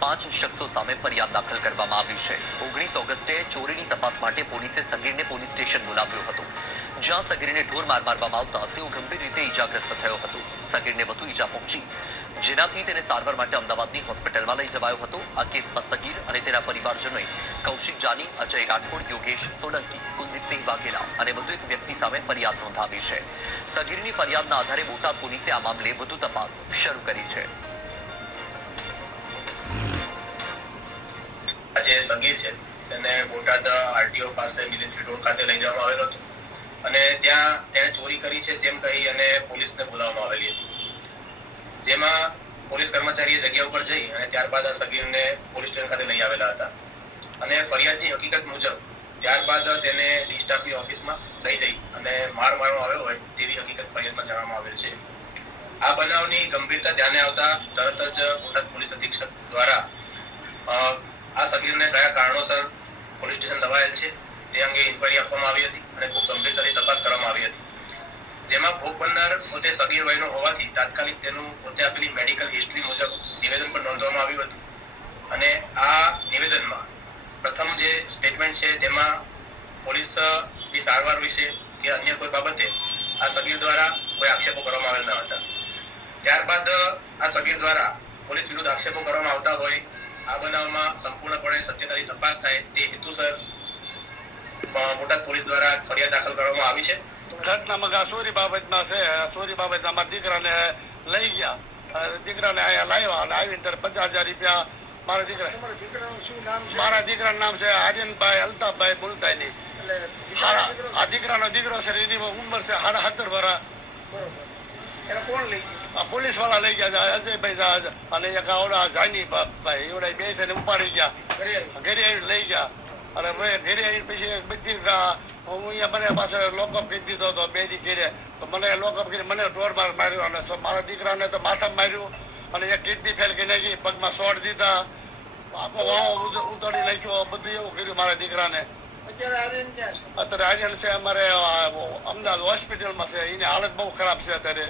5 શખ્સો સામે ફરિયાદ દાખલ કરવામાં આવી છે। 19 ઓગસ્ટે ચોરીની તપાસ માટે પોલીસે સગીરને પોલીસ સ્ટેશન બોલાવ્યો હતો, જ્યાં સગીરને ઢોર માર મારવામાં આવતા તેઓ ગંભીર રીતે ઈજાગ્રસ્ત થયો હતો। સગીરને વધુ ઈજા પહોંચી, જેનાથી તેને સારવાર માટે અમદાવાદની હોસ્પિટલમાં લઈ જવાયો હતો। આ કેસમાં સગીર અને તેના પરિવારજનોએ કૌશિક જાની, અજય રાઠોડ, યોગેશ સોલંકી, કુલદીપસિંહ વાઘેલા અને વધુ એક વ્યક્તિ સામે ફરિયાદ નોંધાવી છે। સગીરની ફરિયાદના આધારે બોટાદ પોલીસે આ મામલે વધુ તપાસ શરૂ કરી છે। આજે સગીર છે તેને બોટાદ આરટીઓ પાસે મિલિટરી રોડ ખાતે લઈ જવામાં આવેલો હતો અને ત્યાં તેણે ચોરી કરી છે તેમ કહી અને પોલીસને બોલાવવામાં આવેલી હતી, જેમાં પોલીસ કર્મચારીએ જગ્યા ઉપર જઈ અને ત્યારબાદ આ સગીરને પોલીસ સ્ટેશન ખાતે લઈ આવેલા હતા અને ફરિયાદની હકીકત મુજબ ત્યારબાદ તેને ડી સ્ટાફની ઓફિસમાં લઈ જઈ અને માર મારવામાં આવ્યો હોય તેવી હકીકત ફરિયાદમાં જણાવવામાં આવેલ છે। આ બનાવની ગંભીરતા ધ્યાને આવતા તરત જ બોટાદ પોલીસ અધિક્ષક દ્વારા આ સગીરને કયા કારણોસર પોલીસ સ્ટેશન લવાયેલ છે તે અંગે ઇન્ક્વાયરી આપવામાં આવી હતી અને ખૂબ ગંભીરતાથી તપાસ કરવામાં આવી હતી, જેમાં ભોગ બનનાર પોતે સગીર વયનો હોવાથી તાત્કાલિક તેનું પોતે આપેલી મેડિકલ હિસ્ટ્રી મુજબ નિવેદન પણ નોંધવામાં આવ્યું હતું અને આ નિવેદનમાં પ્રથમ જે સ્ટેટમેન્ટ છે તેમાં પોલીસની સારવાર વિશે કે અન્ય કોઈ બાબતે આ સગીર દ્વારા કોઈ આક્ષેપો કરવામાં આવેલ ન હતા। ત્યારબાદ આ સગીર દ્વારા પોલીસ વિરુદ્ધ આક્ષેપો કરવામાં આવતા હોય આ બનાવમાં સંપૂર્ણપણે સત્યતાની તપાસ થાય તે હેતુસર બોટાદ પોલીસ દ્વારા ફરિયાદ દાખલ કરવામાં આવી છે। ઘટનામાં ચોરી બાબતમાં છે, ચોરી બાબતમાં મારા દીકરાને લઈ ગયા, દીકરાને અહીંયા લાવ્યા અને આવીને ત્યારે 50,000 રૂપિયા મારા દીકરાનું નામ છે આર્યનભાઈ અલ્તાફભાઈ બોલતાયની। આ દીકરાનો દીકરો છે, એની ઉંમર છે 17.5 વર્ષ। પોલીસ વાળા લઈ ગયા અજયભાઈ અને એક આવડા જાની ભાઈ એવડા બે થઈને ઉપાડી ગયા, ઘરે આવીને લઈ ગયા અને ઘરે આવીને પછી બધી હું અહીંયા મને પાસે લોકઅપ કરી દીધો હતો 2 દી ઘરે, તો મને લોકઅપ કરી મને ઢોર માર માર્યો અને મારા દીકરાને તો માથામાં માર્યું અને એક કિડની ફેલ કરી નાખી, પગમાં શોટ દીધા, આખો વાહો ઉતારી નાખ્યો, બધું એવું કર્યું મારા દીકરાને। અત્યારે આર્યન છે અમારે અમદાવાદ હોસ્પિટલમાં છે, એની હાલત બહુ ખરાબ છે અત્યારે।